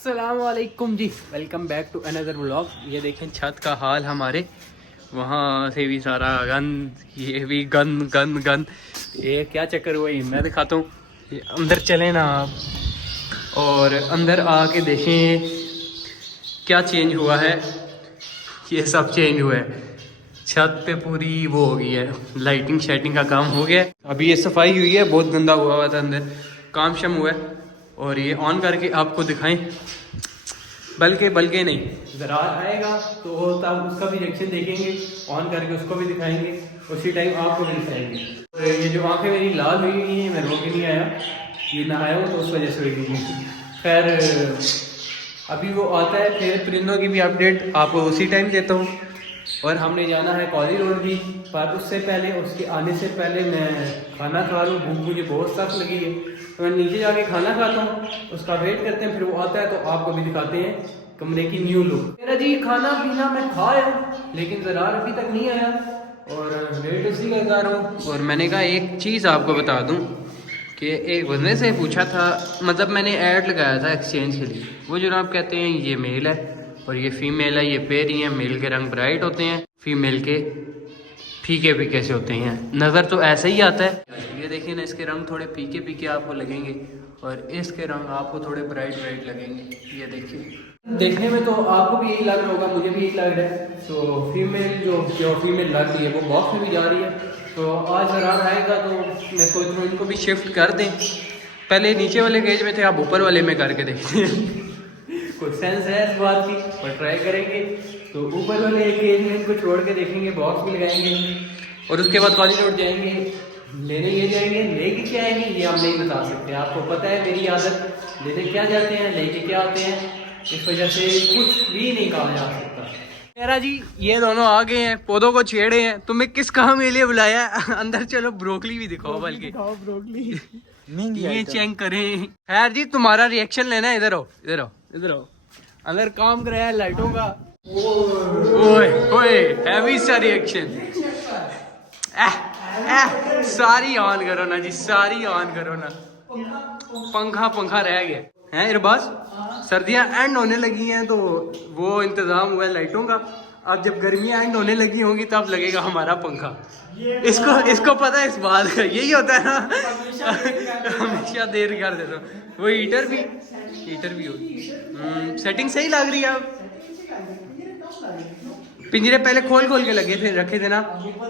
अस्सलामुअलैकुम जी, welcome back to another vlog. ये देखें छत का हाल हमारे, वहाँ से भी सारा गंद, ये भी गंद गंद गंद। ये क्या चक्कर हुआ ये मैं दिखाता हूँ। ये अंदर चले ना आप, और अंदर आके देखें क्या चेंज हुआ है। ये सब चेंज हुआ है, छत पे पूरी वो हो गई है, लाइटिंग शाइटिंग का काम हो गया है। अभी ये सफाई हुई है, बहुत गंदा हुआ था अंदर, काम शम हुआ है। और ये ऑन करके आपको दिखाएं, बल्कि नहीं, ज़रा आएगा तो तब उसका भी रिएक्शन देखेंगे, ऑन करके उसको भी दिखाएंगे, उसी टाइम आपको भी दिखाएंगे। तो ये जो आंखें मेरी लाल हुई हुई हैं, मैं रो के नहीं आया, ये ना आया हो तो उस वजह से हुई हुई है। खैर अभी वो आता है, फिर परिंदों की भी अपडेट आपको उसी टाइम देता हूँ। और हमने जाना है कॉली रोड भी, पर उससे पहले, उसके आने से पहले मैं खाना खा लूँ, भूख मुझे बहुत सख्त लगी है। तो मैं नीचे जाके खाना खाता हूँ, उसका वेट करते हैं, फिर वो आता है तो आपको भी दिखाते हैं कमरे की न्यू लुक। मेरा जी खाना पीना मैं खा आया, लेकिन ज़रार अभी तक नहीं आया और वेट इसी का कर रहा हूँ। और मैंने कहा एक चीज़ आपको बता दूँ कि एक बंदे से पूछा था, मतलब मैंने ऐड लगाया था एक्सचेंज के लिए। वो जनाब कहते हैं ये मेल है और ये फीमेल है, ये पेयर ही है। मेल के रंग ब्राइट होते हैं, फीमेल के फीके फीके से होते हैं। नज़र तो ऐसे ही आता है। ये देखिए ना, इसके रंग थोड़े फीके फीके आपको लगेंगे और इसके रंग आपको थोड़े ब्राइट ब्राइट लगेंगे। ये देखिए, देखने में तो आपको भी यही लग रहा होगा, मुझे भी यही लग रहा है। तो फीमेल जो फीमेल लग रही है वो बॉक्स में भी जा रही है। तो आज ज़रार आएगा तो मैं सोच रहा हूँ इनको भी शिफ्ट कर दें। पहले नीचे वाले केज में थे, आप ऊपर वाले में करके देखते हैं। कुछ सेंस है इस बात की, पर ट्राई करेंगे। तो ऊपर वाले एक केज में इनको छोड़ के देखेंगे, बॉक्स भी लगाएंगे और उसके बाद कॉलेज रोड जाएंगे, लेने ये जाएंगे। लेके क्या आएंगे ये हम नहीं बता सकते, आपको पता है मेरी आदत, लेने क्या जाते हैं लेके क्या आते हैं, इस वजह से कुछ भी नहीं कहा जा सकता। मेरा जी ये दोनों आ गए हैं, पौधों को छेड़े हैं। तुम्हें किस काम के लिए बुलाया? अंदर चलो, ब्रोकली भी दिखाओ, बल्कि ब्रोकली ये चेक करें। खैर जी तुम्हारा रिएक्शन लेना है, इधर आओ इधर आओ इधर आओ। अंदर काम कराया है लाइटों का, ओए ओए हैवी सा रिएक्शन। सारी ऑन करो ना जी, सारी ऑन करो ना। पंखा रह गया है इरबाज। सर्दियां एंड होने लगी हैं तो वो इंतजाम हुआ है लाइटों का। अब जब गर्मियां एंड होने लगी होंगी तब लगेगा हमारा पंखा। इसको पता है इस बात का, यही होता है ना, हमेशा देर कर देता हूँ। वो हीटर भी हो, सेटिंग सही लग रही है। अब पिंजरे पहले खोल के लगे थे, रखे थे ना,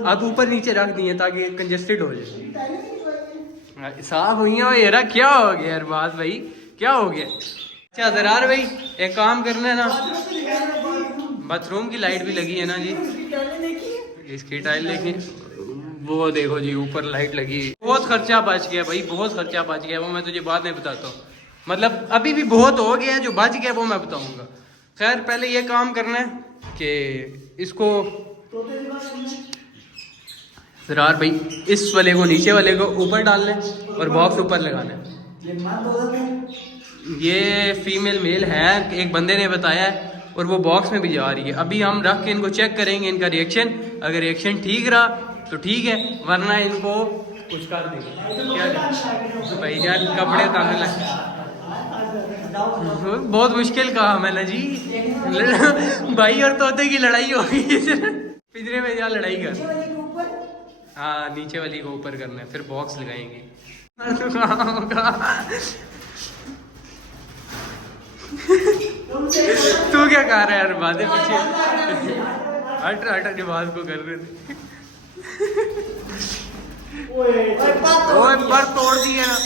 अब ऊपर नीचे रख दिए ताकि कंजेस्टेड हो जाए। साफ हुई है ये रहा। क्या हो गया अरबाज भाई, क्या हो गया? अच्छा ज़रार भाई एक काम करना है ना, बाथरूम की लाइट भी लगी है ना जी, इसकी टाइल देखिए, वो देखो जी ऊपर लाइट लगी। बहुत खर्चा बच गया भाई, बहुत खर्चा बच गया, वो मैं तुझे बाद में बताता हूँ। मतलब अभी भी बहुत हो गया है, जो बच गया वो मैं बताऊंगा। खैर पहले ये काम करना है कि इसको ज़रार भाई इस वाले को नीचे वाले को ऊपर डाल लें और बॉक्स ऊपर लगाना है। ये फीमेल मेल है, एक बंदे ने बताया है, और वो बॉक्स में भी जा रही है। अभी हम रख के इनको चेक करेंगे इनका रिएक्शन। अगर रिएक्शन ठीक रहा तो ठीक है, वरना इनको कुछ कर देंगे। क्या भाई जान कपड़े ताने लगे, बहुत मुश्किल कहा मैंने जी। भाई और तोते की लड़ाई होगी पिंजरे में, जा लड़ाई कर। हाँ नीचे वाली को ऊपर करना है, फिर बॉक्स लगाएंगे। तू क्या कह रहा है यार, बातें पीछे हट बात को कर रहे थे। ओए पर तोड़ दिया ना।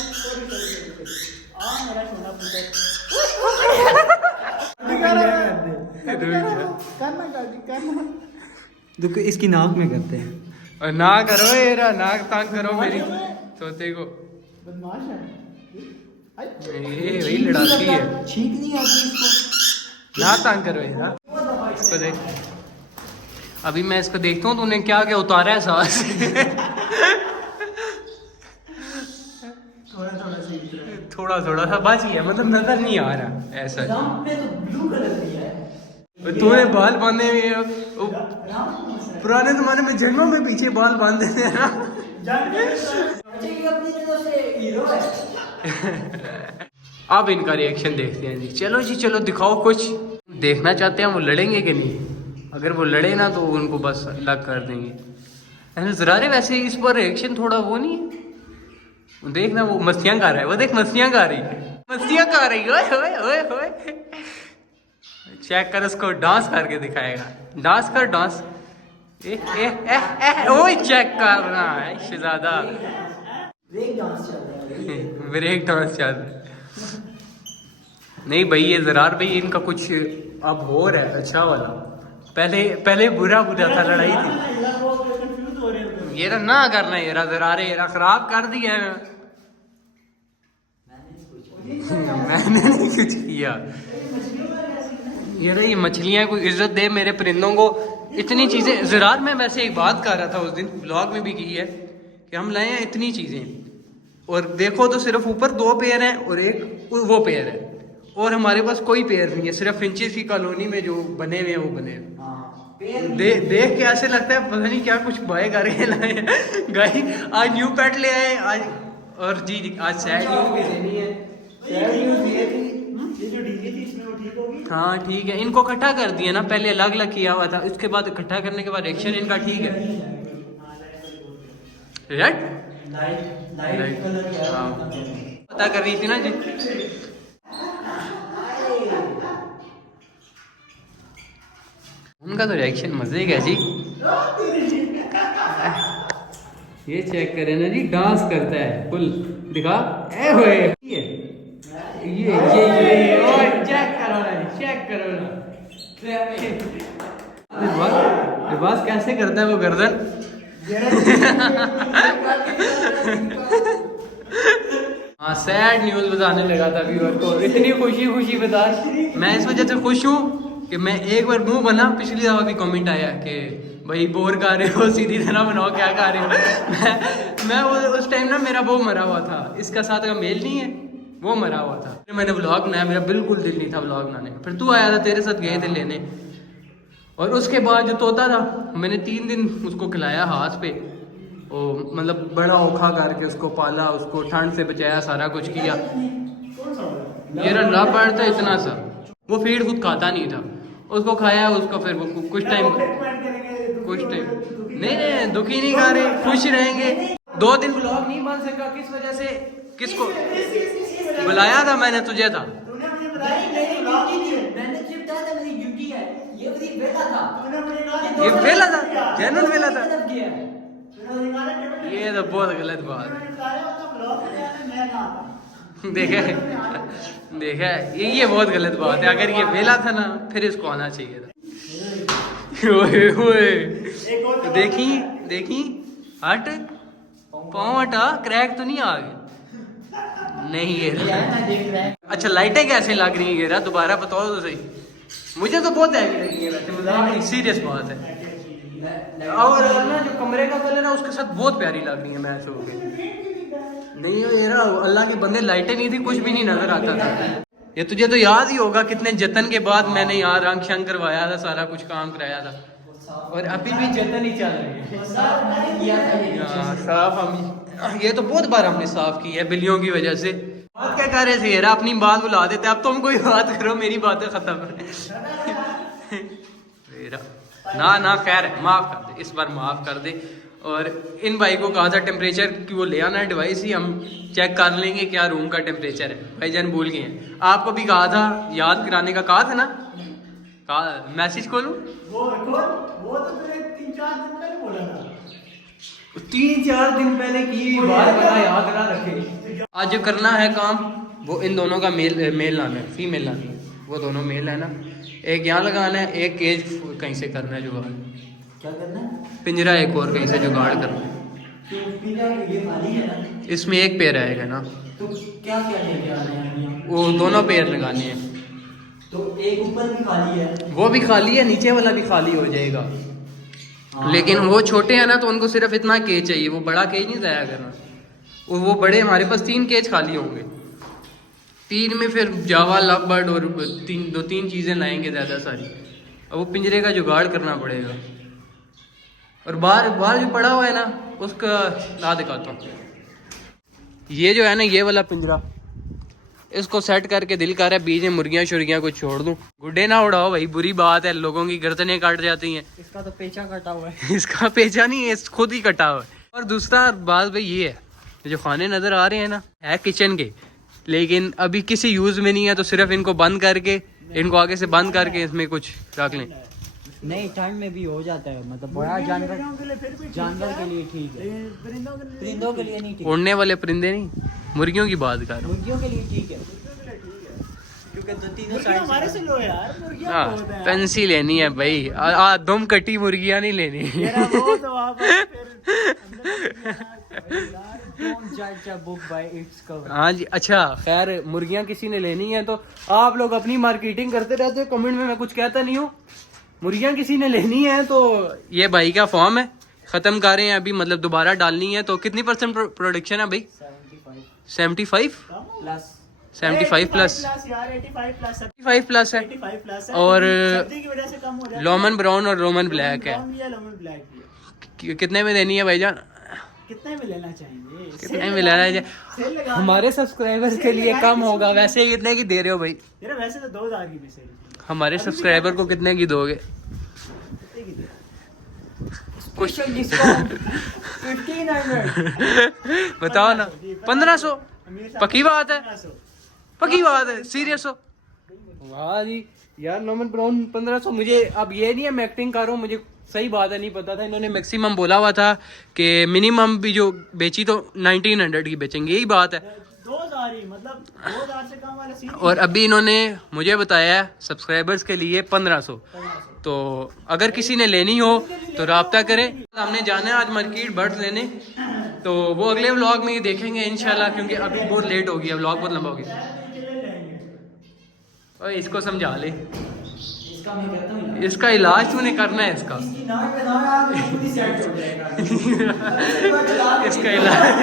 देखो इसकी नाक में करते हैं, और ना करो येरा, नाक तांग करो मेरी तोते को। ये वही लड़ाती है, ठीक नहीं आती इसको, ना तांग करो येरा। इसको देख, अभी मैं इसको देखता हूँ तूने क्या क्या उतारा है सांस। थोड़ा सा बच गया, मतलब नजर नहीं आ रहा ऐसा। तूने बाल बांधे हुए, पुराने जमाने में जन्मों में पीछे बाल बांधते थे ना। अब इनका रिएक्शन देखते हैं जी। चलो जी चलो, दिखाओ कुछ। देखना चाहते हैं वो लड़ेंगे कि नहीं। अगर वो लड़े ना तो उनको बस अलग कर देंगे। जरा रे वैसे इस पर रिएक्शन थोड़ा वो नहीं है। देखना वो मस्तियां कर रहा है, वो देख मस्तियां कर रही है, मस्तियां कर रही है। ओए ओए ओए चेक कर, उसको डांस करके दिखाएगा। डांस कर, डांस। ओए चेक कर रहा है शहजादा। ब्रेक डांस चल रहा है। नहीं भाई, ये ज़रार भाई इनका कुछ अब हो रहा है अच्छा वाला। पहले बुरा था, लड़ाई थी। ये ना करना, ये ज़रारे खराब कर दिया है। मैंने नहीं कुछ किया। ये मछलियाँ कोई इज्जत दे मेरे परिंदों को, इतनी चीज़ें। ज़रार मैं वैसे एक बात कर रहा था उस दिन, ब्लॉग में भी की है, कि हम लाए हैं इतनी चीज़ें और देखो तो सिर्फ ऊपर 2 पेयर हैं और एक वो पेयर है, और हमारे पास कोई पेयर नहीं है। सिर्फ फिंचेस की कॉलोनी में जो बने हुए हैं वो बने हुए। देख के ऐसे लगता है पता नहीं क्या कुछ बाय करके लाए हैं। गाई आज न्यू पेट ले आए आज। और जी आज सैड न्यूज भी देनी है। सैड न्यूज ये थी, ये जो डीजे थी इसमें वो ठीक होगी। हाँ ठीक है, इनको इकट्ठा कर दिया ना, पहले अलग अलग किया हुआ था, उसके बाद इकट्ठा करने के बाद एक्शन इनका ठीक है। रेड लाइट पता कर रही थी ना जी। उनका तो रिएक्शन मजे का जी। ये चेक करें ना जी, डांस करता है फुल। दिखा ए होए ये ओए चेक करो ना, चेक करो ना। लिबास कैसे करता है वो गर्दन। हाँ सैड न्यूज बताने लगा था व्यूअर को। इतनी खुशी बता, मैं इस वजह से खुश हूँ कि मैं एक बार मुंह बना। पिछली दफा भी कमेंट आया कि भाई बोर कर रहे हो, सीधी तरह बनाओ, क्या कर रहे हो। मैं उस टाइम ना मेरा वो मरा हुआ था, इसका साथ का मेल नहीं है, वो मरा हुआ था। फिर मैंने व्लॉग बनाया, मेरा बिल्कुल दिल नहीं था व्लॉग बनाने का। फिर तू आया था, तेरे साथ गए थे लेने, और उसके बाद जो तोता था मैंने 3 दिन उसको खिलाया हाथ पे। और मतलब बड़ा औखा करके उसको पाला, उसको ठंड से बचाया, सारा कुछ किया। ये रहा पड़ा था इतना सा, वो फीड खुद खाता नहीं था, उसको खाया उसको। फिर वो कुछ टाइम नहीं दुखी नहीं खा रहे, खुश रहेंगे। 2 दिन ब्लॉग नहीं बन सका, किस वजह से? किसको बुलाया था मैंने? तुझे था। ये वेला था, जेन्युइन वेला था। ये तो बहुत गलत बात है। देखा ये बहुत गलत बात है। अगर ये वेला था ना फिर इसको आना चाहिए था। देखी हट पाँव हटा, क्रैक तो नहीं आ गया? नहीं ये अच्छा लाइटें कैसे लग रही है? दोबारा बताओ तो सही। मुझे तो बहुत हैवी लगी है वैसे, मजाक सीरियस बात है। और ना जो कमरे का कलर है उसके साथ बहुत प्यारी लग रही है मैच हो गई। नहीं ये ना अल्लाह के बंदे, लाइटें नहीं थी, कुछ भी नहीं नजर आता था। ये तुझे तो याद ही होगा कितने जतन के बाद मैंने यहाँ रंग शंग करवाया था, सारा कुछ काम कराया था, और अभी भी जतन ही चल रही है। साफ हम ये तो बहुत बार हमने साफ की है बिल्लियों की वजह से। बात क्या कर रहे थे यार? अपनी बात बुला देते, अब तुम कोई बात करो, मेरी बातें खत्म। ना खैर माफ कर दे, इस बार माफ कर दे। और इन भाई को कहा था टेम्परेचर की वो ले आना है डिवाइस ही, हम चेक कर लेंगे क्या रूम का टेम्परेचर है। भाईजान भूल गए हैं, आपको भी कहा था, याद कराने का कहा था ना। कहा मैसेज खोलूं? वो तो 3-4 दिन पहले बोला था। 3-4 दिन पहले की बात बता, याद ना रखे। आज जो करना है काम वो इन दोनों का मेल लाना है, फीमेल लानी है। वो दोनों मेल है ना, एक यहाँ लगाना है, एक केज कहीं से करना है जुगाड़। क्या करना है? पिंजरा एक और कहीं से जुगाड़ करना है। ये खाली है ना? इसमें एक पेयर आएगा ना, तो क्या लेके आने हैं? वो दोनों पेयर लगाने हैं। तो एक ऊपर भी खाली है, वो भी खाली है, नीचे वाला भी खाली हो जाएगा। लेकिन वो छोटे हैं ना तो उनको सिर्फ इतना केज चाहिए, वो बड़ा केज नहीं जाया करना। वो बड़े, हमारे पास 3 केज खाली होंगे। 3 में फिर जावा लव बर्ड और 2-3 चीज़ें लाएंगे ज़्यादा सारी। अब वो पिंजरे का जुगाड़ करना पड़ेगा। और बाहर जो पड़ा हुआ है ना उसका ला दिखाता हूँ। ये जो है ना, ये वाला पिंजरा इसको सेट करके दिल कर रहा है बीच में मुर्गियां शुर्गियां कुछ छोड़ दूं। गुड्डे ना उड़ाओ भाई, बुरी बात है, लोगों की गर्दनें काट जाती हैं। इसका तो पेचा कटा हुआ है। इसका पेचा नहीं है, खुद ही कटा हुआ है। और दूसरा बात भाई ये है, जो खाने नजर आ रहे हैं ना, है किचन के, लेकिन अभी किसी यूज में नहीं है, तो सिर्फ इनको बंद करके, इनको आगे से बंद करके इसमें कुछ रख लें। नहीं, ठंड में भी हो जाता है, मतलब बड़ा जानवर के लिए ठीक है, परिंदों के लिए नहीं ठीक। उड़ने वाले परिंदे नहीं, मुर्गियों की बात कर रहा हूँ। मुर्गियों के लिए ठीक है, क्योंकि तो तीनों साइड हमारे से लो यार, मुर्गियां बहुत हैं। पेंसिल लेनी है भाई, दुम कटी मुर्गियां नहीं लेनी। वो तो आप Don't judge a book by its cover. हाँ जी, अच्छा खैर, मुर्गियां किसी ने लेनी है तो आप लोग अपनी मार्केटिंग करते रहते हो कमेंट में, मैं कुछ कहता नहीं हूँ। मुर्गियां किसी ने लेनी है तो ये भाई का फॉर्म है, खत्म कर रहे हैं अभी, मतलब दोबारा डालनी है। तो कितनी % प्रोडक्शन है भाई? 75 प्लस 75 प्लस 85 प्लस है। और लोमन ब्राउन और रोमन ब्लैक है। कितने में देनी है भाईजान? कितने में लेना चाहेंगे? कितने में लेना चाहिए? हमारे सब्सक्राइबर्स के लिए कम होगा, वैसे ही कितने की दे रहे हो भाई? वैसे तो 2000 की भी। हमारे सब्सक्राइबर को कितने की दोगे? कुछ 1500 बताओ ना। 1500 पक्की बात है, पक्की बात है, सीरियस हो? वाह जी यार, नॉर्मन ब्राउन 1500। मुझे अब ये नहीं है मैं एक्टिंग कर रहा हूँ, मुझे सही बात है नहीं पता था। इन्होंने मैक्सिमम बोला हुआ था कि मिनिमम भी जो बेची तो 1900 की बेचेंगे, यही बात है। 2000 ही, मतलब 2000 से कम वाला सीन। और अभी इन्होंने मुझे बताया है सब्सक्राइबर्स के लिए 1500। तो अगर किसी ने लेनी हो तो राब्ता करें। हमने जाना है आज मार्केट बर्ड्स लेने, तो वो अगले व्लॉग में ही देखेंगे इंशाल्लाह, क्योंकि अभी बहुत लेट हो गया, व्लॉग बहुत लंबा हो गया। और इसको समझा ले, इसका इलाज तूने करना है, इसका इसका इलाज।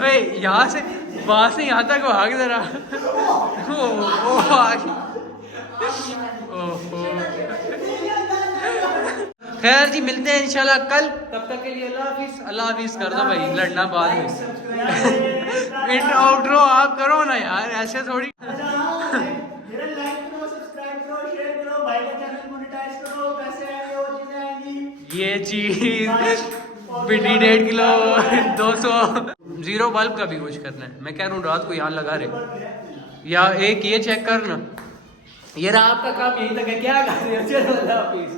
ओए यहाँ से, वहाँ से यहाँ तक भाग जरा। खैर जी, मिलते हैं इंशाल्लाह कल, तब तक के लिए अल्लाह हाफिज। अल्लाह हाफिज कर दो भाई, लड़ना बाद में। इंट्रो आउट्रो आप करो ना यार, ऐसे थोड़ी। ये चीज भिंडी 1.5 किलो 200 जीरो बल्ब का भी कुछ करना है। मैं कह रहा हूँ रात को यहाँ लगा रहे, या एक ये चेक कर ना, ये रहा आपका काम, यही तक है। क्या कर रहे हो? चलो अल्लाह हाफिज।